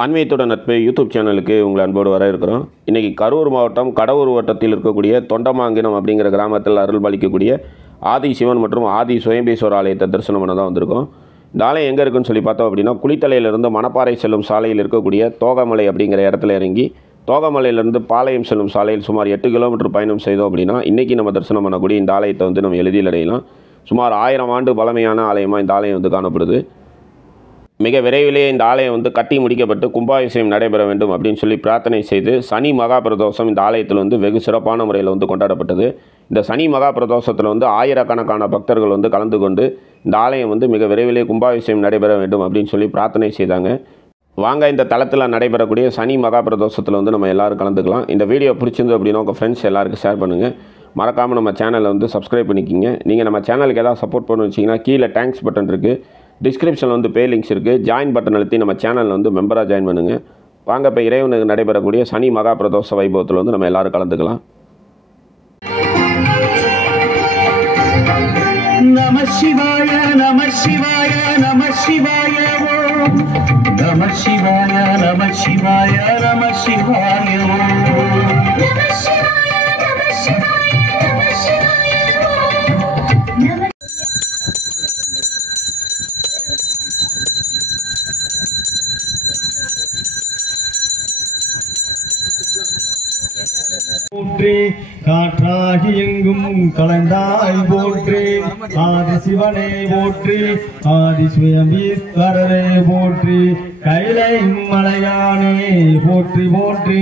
ஆன்மீகத்தோட நட்பு யூடியூப் சேனலுக்கு உங்களை அன்போடு வர இருக்கிறோம். இன்றைக்கி கரூர் மாவட்டம் கடவூர் வட்டத்தில் இருக்கக்கூடிய தொண்டமாங்கினம் அப்படிங்கிற கிராமத்தில் அருள்பாலிக்கக்கூடிய ஆதி சிவன் மற்றும் ஆதி சுயம்பீஸ்வரர் ஆலயத்தை தரிசனம் பண்ண தான் வந்திருக்கோம். இந்த ஆலயம் எங்கே இருக்குன்னு சொல்லி பார்த்தோம் அப்படின்னா, குளித்தலையிலிருந்து மணப்பாறை செல்லும் சாலையில் இருக்கக்கூடிய தோகமலை அப்படிங்கிற இடத்துல இறங்கி தோகமலையிலிருந்து பாளையம் செல்லும் சாலையில் சுமார் 8 கிலோமீட்டர் பயணம் செய்தோம் அப்படின்னா இன்றைக்கி நம்ம தரிசனம் பண்ணக்கூடிய இந்த ஆலயத்தை நம்ம எளிதில் அடையலாம். சுமார் 1000 ஆண்டு பழமையான ஆலயமாக இந்த ஆலயம் காணப்படுது. மிக விரைவிலேயே இந்த ஆலயம் கட்டி முடிக்கப்பட்டு கும்பாபிஷேகம் நடைபெற வேண்டும் அப்படின்னு சொல்லி பிரார்த்தனை செய்து சனி மகா பிரதோஷம் இந்த ஆலயத்தில் வெகு சிறப்பான முறையில் கொண்டாடப்பட்டது. இந்த சனி மகா பிரதோஷத்தில் ஆயிரக்கணக்கான பக்தர்கள் கலந்து கொண்டு இந்த ஆலயம் மிக விரைவிலேயே கும்பாபிஷேகம் நடைபெற வேண்டும் அப்படின்னு சொல்லி பிரார்த்தனை செய்தாங்க. வாங்க இந்த தளத்தில் நடைபெறக்கூடிய சனி மகா பிரதோஷத்தில் நம்ம எல்லோரும் கலந்துக்கலாம். இந்த வீடியோ பிடிச்சிருந்து அப்படின்னா உங்கள் ஃப்ரெண்ட்ஸ் எல்லாருக்கும் ஷேர் பண்ணுங்கள். மறக்காமல் நம்ம சேனலை சப்ஸ்கிரைப் பண்ணிக்கிங்க. நீங்கள் நம்ம சேனலுக்கு ஏதாவது சப்போர்ட் பண்ண வச்சிங்கன்னா கீழே தேங்க்ஸ் பட்டன் இருக்குது, டிஸ்கிரிப்ஷனில் பே லிங்க்ஸ் இருக்குது. ஜாயின் பட்டன் அழுத்தி நம்ம சேனலில் மெம்பராக ஜாயின் பண்ணுங்கள். வாங்க இப்போ இறைவனுக்கு நடைபெறக்கூடிய சனி மகா பிரதோஷ வைபவத்தில் நம்ம எல்லோரும் கலந்துக்கலாம். நம சிவாய நம சிவாய நம சிவாய ஓம் நம சிவாய நம சிவாய நம சிவாய ஓம் நம சிவாய நம சிவாய நம சிவாய ஓம் போற்றி காற்றாகி எங்கும் கலந்தாய் போற்றி ஆதி சிவனே போற்றி ஆதி சுயம்பீஸ்வரரே போற்றி கைலை மலையானே போற்றி போற்றி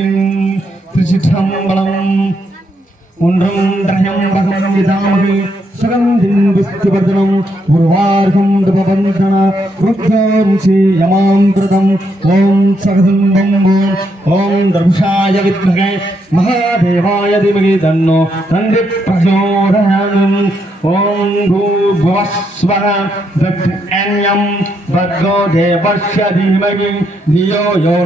திருச்சிற்றம்பலம். ஒன்றும் திரயம் விதாமகி சுகந்தின் விஸ்துவர்தனம் உருவார்கம் ருபவந்தன ருத்ரோம்சி யமாம்பிரதம் ஓம் சகதம்பம் ஓம் தர்ஷாய வித்மகே மகாதேவாய திமகி தன்னோ தந்தி பிரசோதயானம் ஓம் பூர்புவஸ்வர தத்யன்யம் வர்கோ தேவஸ்ய தீமகி தியோ யோ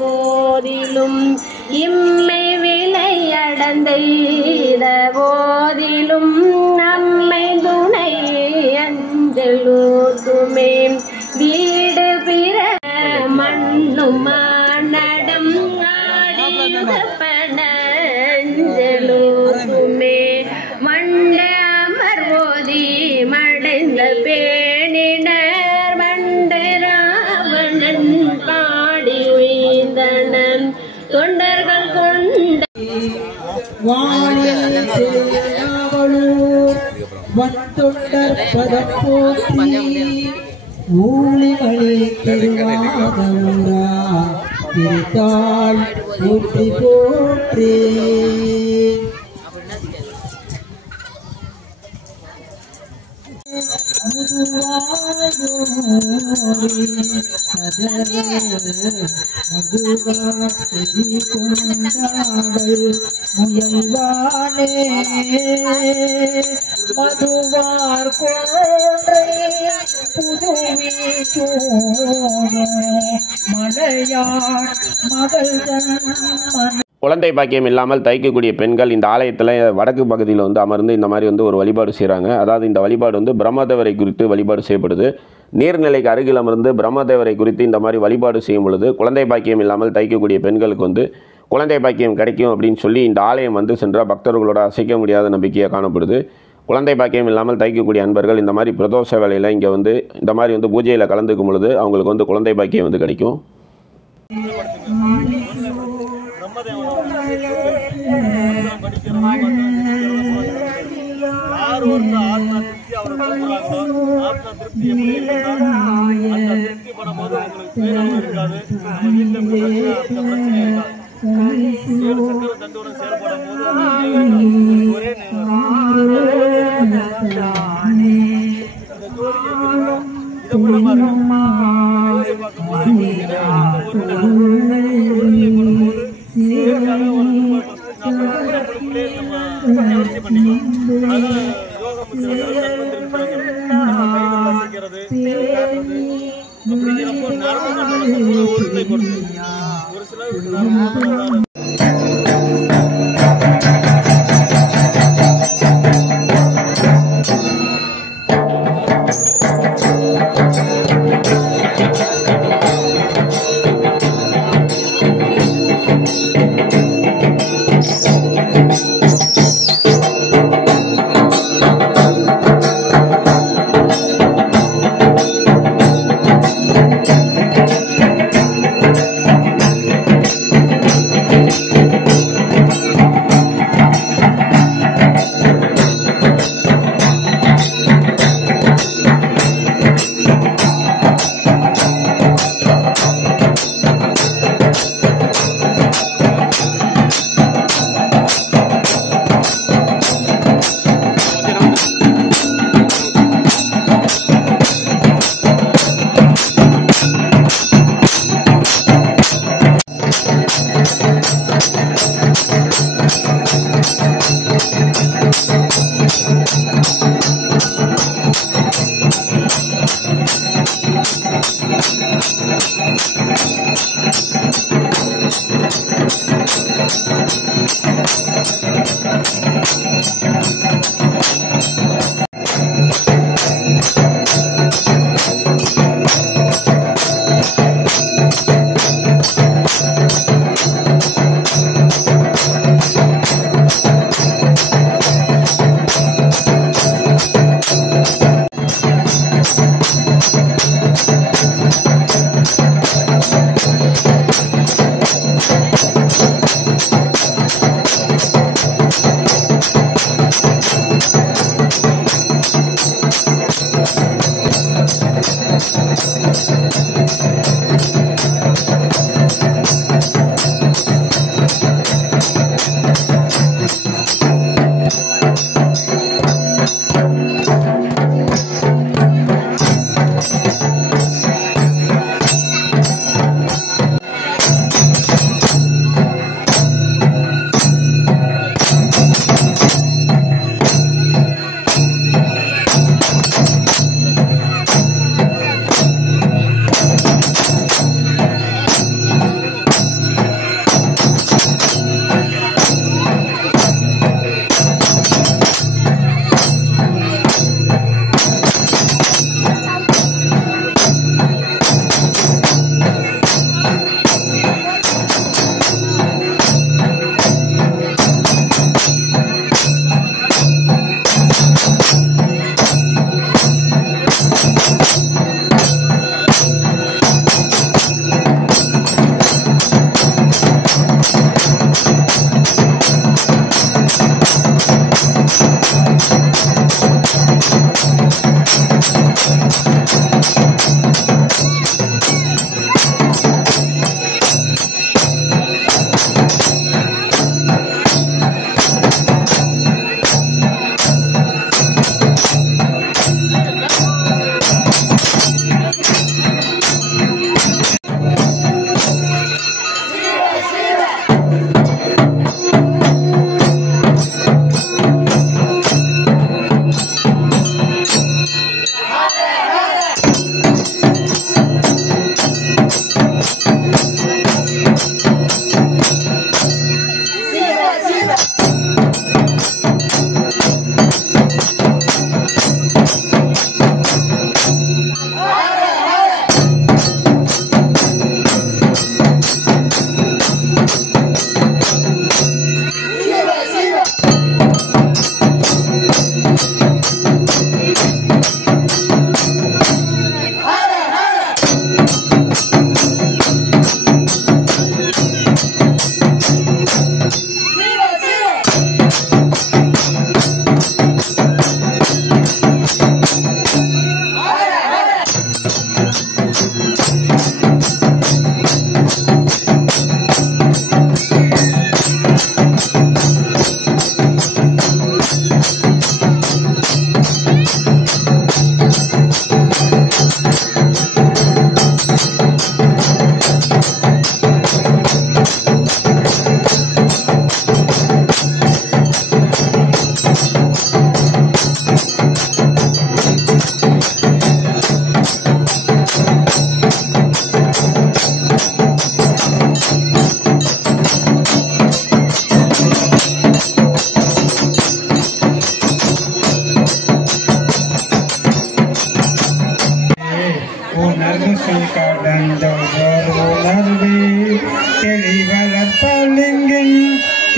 போதிலும் இம்மை விளையடந்த போதிலும் நம்மை துணை அஞ்சலூட்டுமே வீடு பிற மண்ணும் நடம் ஆடிப்பனஞ்சலூட்டுமே மண்ட அமர்வோதி மடைந்த பேணினர் மண்டு ராவணன் பாடி உய்ந்தனன் தொண்டர்கள் கொண்ட வந்தொண்டர் பதம் போற்றி ஊழிகளே திருவாதூரா திருத்தாள் போற்றி போற்றி முயல்வானே மதுவார் கொன்றை புதுவி மலையார் மகள் குழந்தை பாக்கியம் இல்லாமல் தைக்கக்கூடிய பெண்கள் இந்த ஆலயத்தில் வடக்கு பகுதியில் அமர்ந்து இந்த மாதிரி ஒரு வழிபாடு செய்கிறாங்க. அதாவது இந்த வழிபாடு பிரம்மதேவரை குறித்து வழிபாடு செய்யப்படுது. நீர்நிலைக்கு அருகில் அமர்ந்து பிரம்மதேவரை குறித்து இந்த மாதிரி வழிபாடு செய்யும் பொழுது குழந்தை பாக்கியம் இல்லாமல் தைக்கக்கூடிய பெண்களுக்கு குழந்தை பாக்கியம் கிடைக்கும் அப்படின்னு சொல்லி இந்த ஆலயம் வந்து சென்றால் பக்தர்களோட அசைக்க முடியாத நம்பிக்கையாக காணப்படுது. குழந்தை பாக்கியம் இல்லாமல் தைக்கக்கூடிய அன்பர்கள் இந்த மாதிரி பிரதோஷ வேலையில் இங்கே வந்து இந்த மாதிரி வந்து பூஜையில் கலந்துக்கும் பொழுது அவங்களுக்கு வந்து குழந்தை பாக்கியம் வந்து கிடைக்கும்.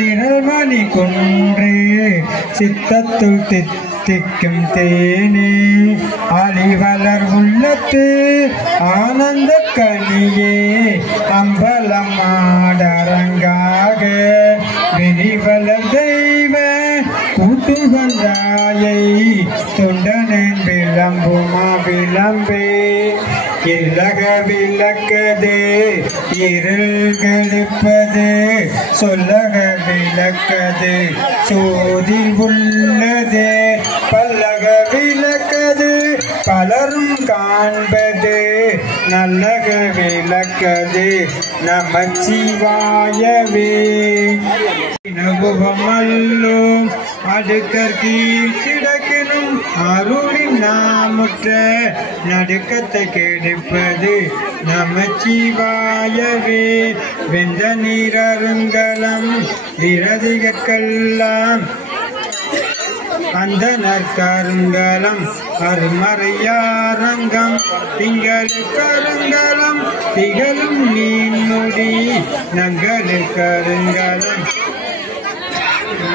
திரள்மணி குன்றே சித்தத்துள் தித்திக்கும் தேனே அலிவலர் உள்ளத்து ஆனந்த கனியே அம்பலம் ஆடரங்காக விரிவலர் தெய்வ கூட்டுகந்தாயை தொண்டனேன் விளம்புமா விளம்பே இல்லக விளக்கது இருள்கெடுப்பது சொல்லக விளக்கது சோதி உள்ளது பல்லக விளக்கது பலரும் காண்பது நல்லக விளக்கது நமச்சிவாயவே நகுவமல்லோம் அடுக்கர் கீழ் கிடக்கினும் அருளின் நாமுற்ற நடுக்கத்தை கெடுப்பது நமச்சிவாயவே வெந்த நீரருங்கலம் விரதிகற்கெல்லாம் அந்த நற்கருங்கலம் அருமறையாரங்கம் திங்களு கருங்கலம் திகழும் நீன்முடி நங்களு கருங்கலம்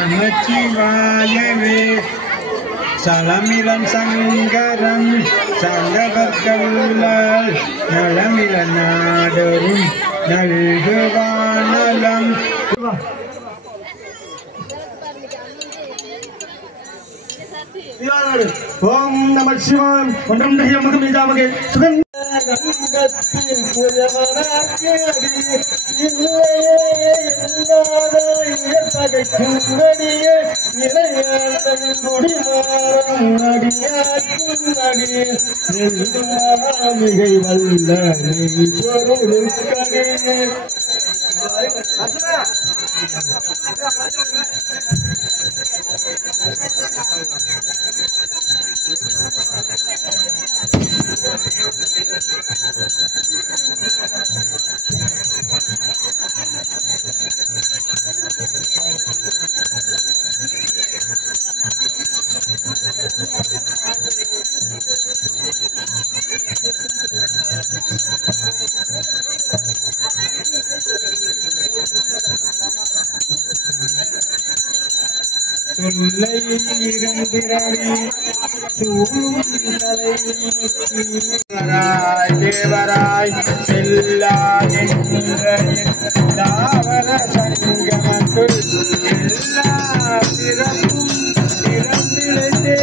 நமச்சிவாயவே சலமிலம் சங்கரம் சங்கவர்களால் நலமில நாடரும் நல்குவானலம் ஓம் நம சிவாயம் ஒன்றும் நெய்யமுதும் நிஜாமகே சுகந்த கங்கத்தின் புயமனாக்கடி இல்லையே இல்லாத இயற்பகைக்கும்படியே இளையாண்டம் குடிமாறம் அடியாக்கும் அடியே மிகை வல்ல நீ பொருளுக்கடே சொல்லை இரண்டிரவி சூழும் தலைவராய் தேவராய் செல்லாகின்ற தாவர சங்கமத்துள் எல்லா பிறப்பும் பிறந்திழைத்தே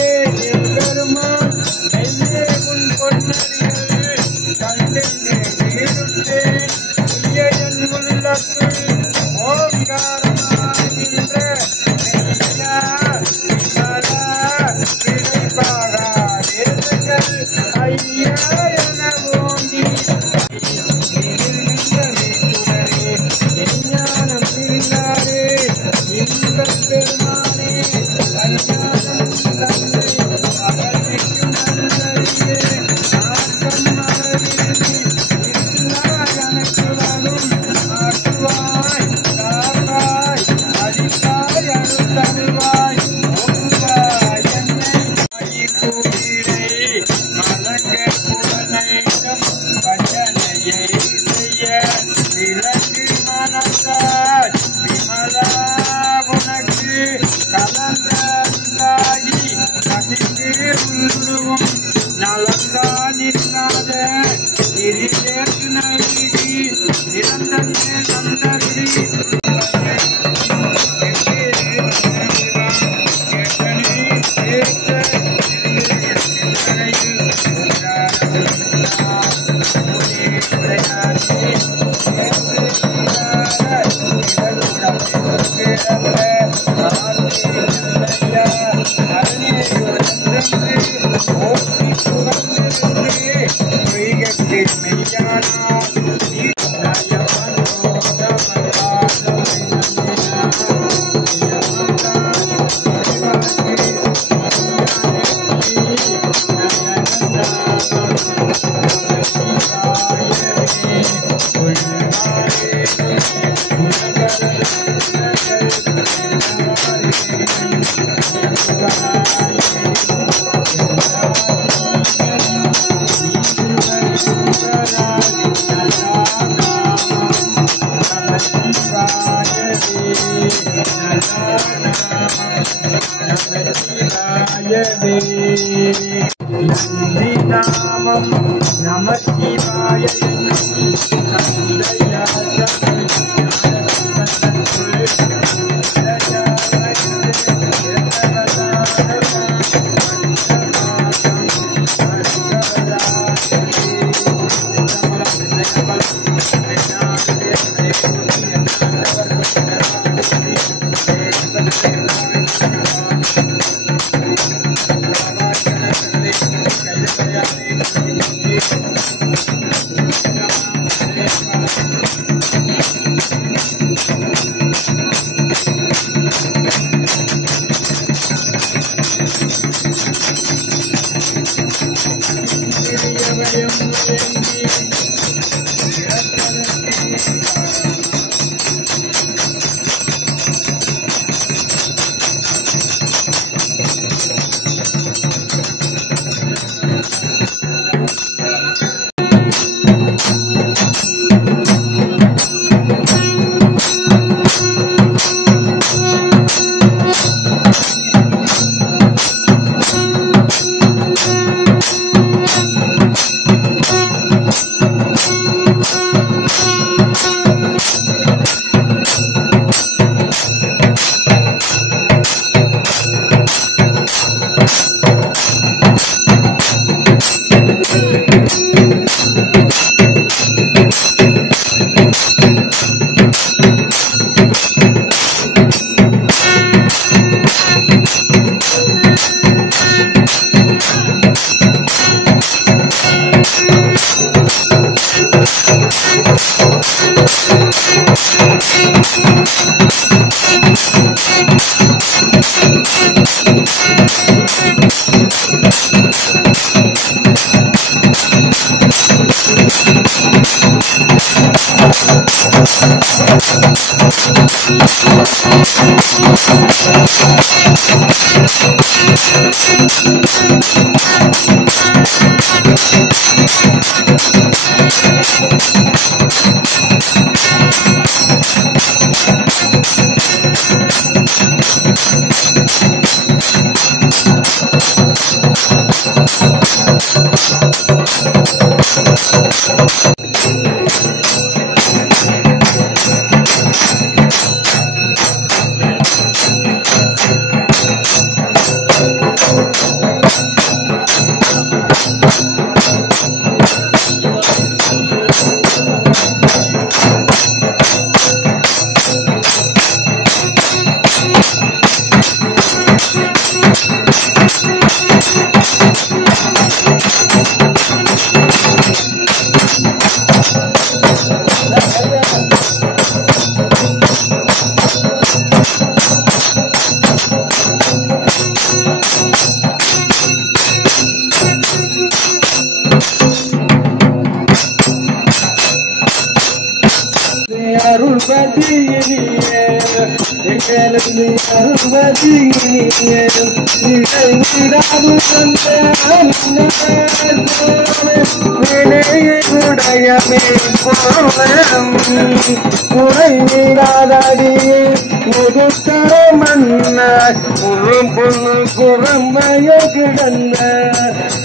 பெருமான் நெய்யே உன் பொன்னடிகள் கண்டென்று வீருட்டேன் உயன் உள்ளத்துள் ஓங்காரமாகின்ற Bye. நாமம் நமச்சிவாய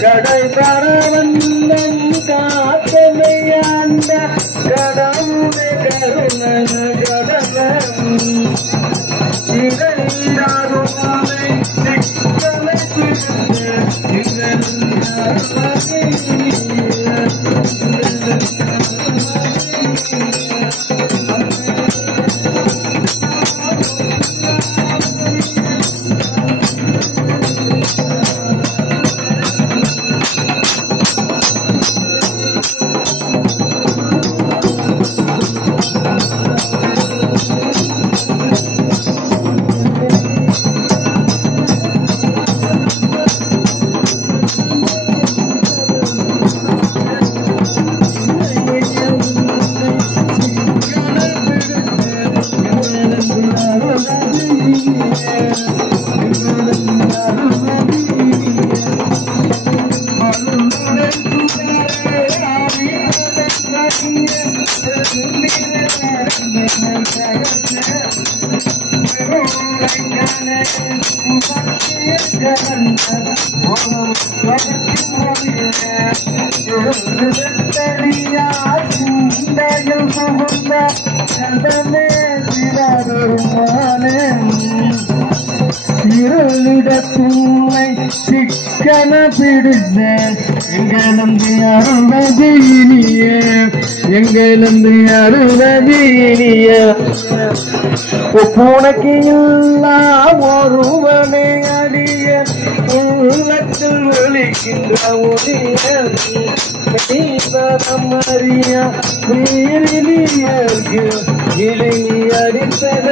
கடை பரவந்தன் காத்தமையாண்ட கடவுளை கருணன கடவம் இறையாருமை சிக்கலை இருளிடத்துமை சிக்கன பிடித்த எங்களந்து அருளது இனிய எங்களந்து அருளது இனிய உனக்கு இல்லா ஒருவனை அடிய உள்ளத்தில் ஒழிக்கின்ற ஒளிய அறியா உயிரினியர்க்கு இதை அடித்தத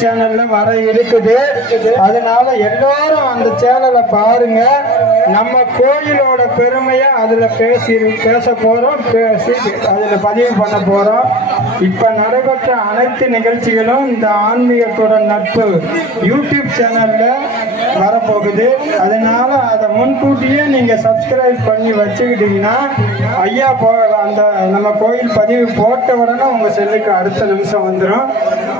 சேனல்ல வர இருக்குது. அதனால எல்லாரும் அந்த சேனலை பாருங்க. நம்ம கோயிலோட பெருமையை அதுல பேச போறோம், பேசி அதுல பதிவு பண்ண போறோம். இப்ப நடைபெற்ற அனைத்து நிகழ்ச்சிகளும் இந்த ஆன்மீகத்தோட நட்பு யூடியூப் சேனல்ல வரப்போகுது. அதனால அதை முன்கூட்டியே நீங்க சப்ஸ்கிரைப் பண்ணி வச்சுக்கிட்டீங்கன்னா ஐயா அந்த நம்ம கோயில் பதிவு போட்ட உடனே உங்க செல்லுக்கு அடுத்த நிமிஷம் வந்துடும்.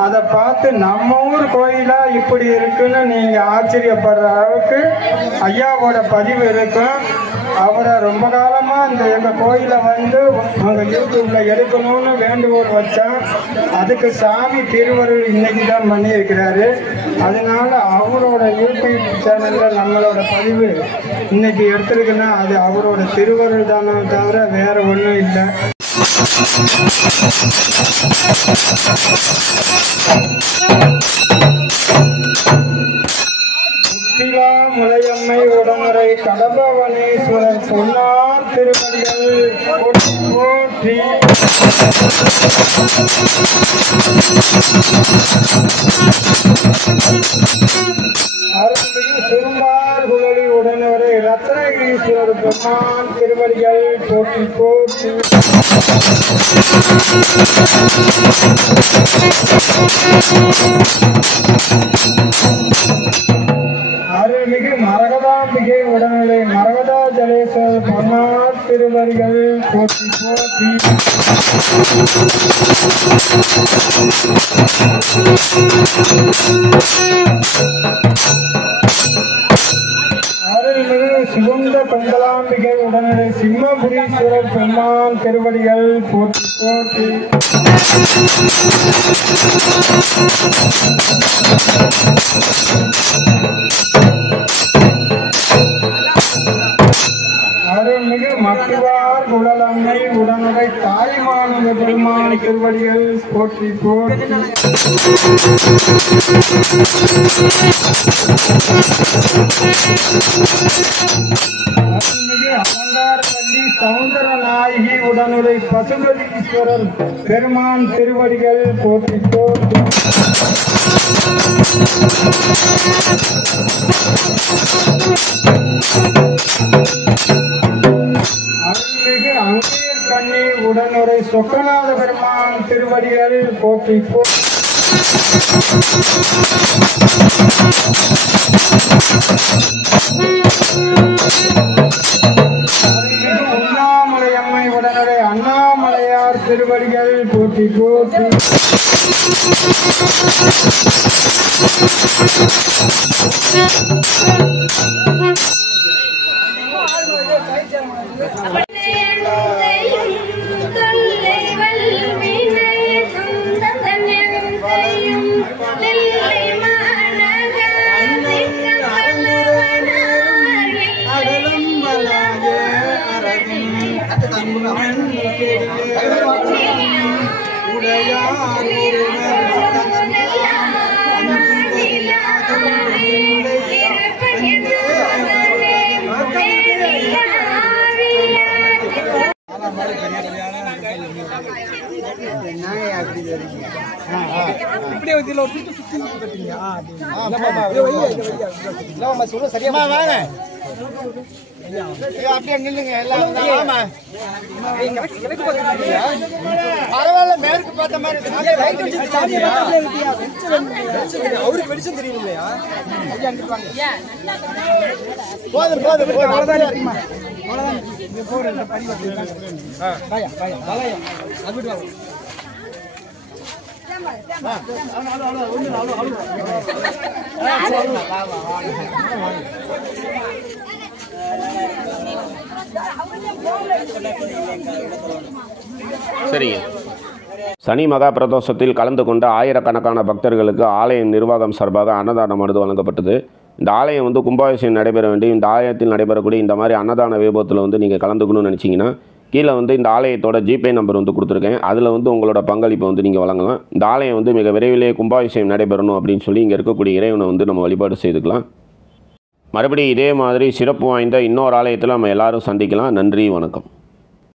அதை பார்த்து நம்ம ஊர் கோயிலா இப்படி இருக்குன்னு நீங்க ஆச்சரியப்படுற அளவுக்கு ஐயாவோட பதிவு இருக்கும். அவரை ரொம்ப காலமா இந்த எங்க கோயில வந்து அவங்க யூடியூப்ல எடுக்கணும்னு வேண்டுகோள் வச்சேன். அதுக்கு சாமி திருவருள் இன்னைக்கு தான் பண்ணி இருக்கிறாரு. அதனால அவரோட யூடியூப் சேனல்ல நம்மளோட பதிவு இன்னைக்கு எடுத்திருக்குன்னா அது அவரோட திருவருள் தானே தவிர வேற ஒன்றும் இல்லை. முலையம்மை உடனுரை கடம்பவனேஸ்வரர் பொன்னார் திருவடிகள் போற்றி. அருள்மிகு திருமார் குழலி உடனுரை ரத்னகிரீஸ்வரர் பொன்னார் திருவடிகள் போற்றி போற்றி. அருள்மிகு மரகதாம்பிகை உடனே மரகதா ஜலேஸ்வரர் பொன்னார் திருவடிகள் போற்றி போற்றி. அருள்மிகு சுகுந்த பந்தலாம்பிகை உடனே சிம்மபுரீஸ்வரர் பெருமான் திருவடிகள் போற்றி போற்றி. அருள்மிகு மக்குவார் குழலம்மை உடனுரை தாய்மான பெருமான் திருவடிகள் போற்றி போற்றி. அருள்மிகு அலங்காரவல்லி சௌந்தர நாயகி உடனுரை பசுபதீஸ்வரர் பெருமான் திருவடிகள் போற்றி போற்றி. அருள்மிகு அங்கையர் கண்ணி உடனுரை சொக்கநாத பெருமான் திருவடிகள் போற்றி போற்றி. அண்ணாமலையம்மை உடனுடைய அண்ணாமலையார் திருவடிகள் போற்றி போற்றி. பரவாயில்ல மேற்கு பார்த்த மாதிரி அவருக்கு வெளிச்சம் தெரியும் இல்லையா? போதும் போதும் அவ்வளவுதான். சரிங்க. சனி மகா பிரதோஷத்தில் கலந்து கொண்ட ஆயிரக்கணக்கான பக்தர்களுக்கு ஆலய நிர்வாகம் சார்பாக அன்னதானமானது வழங்கப்பட்டது. இந்த ஆலயம் வந்து கும்பாபிஷேகம் நடைபெற வேண்டிய இந்த ஆலயத்தில் நடைபெறக்கூடிய இந்த மாதிரி அன்னதான விபத்தில் வந்து நீங்கள் கலந்துக்கணும்னு நினச்சிங்கன்னா கீழே வந்து இந்த ஆலயத்தோட ஜிபே நம்பர் வந்து கொடுத்துருக்கேன். அதில் வந்து உங்களோட பங்களிப்பை வந்து நீங்கள் வழங்கலாம். இந்த ஆலயம் வந்து மிக விரைவிலே கும்பாபிஷேகம் நடைபெறணும் அப்படின்னு சொல்லி இங்கே இருக்கக்கூடிய இறைவனை வந்து நம்ம வழிபாடு செய்துக்கலாம். மறுபடியும் இதே மாதிரி சிறப்பு வாய்ந்த இன்னொரு ஆலயத்தில் நம்ம எல்லாரும் சந்திக்கலாம். நன்றி, வணக்கம்.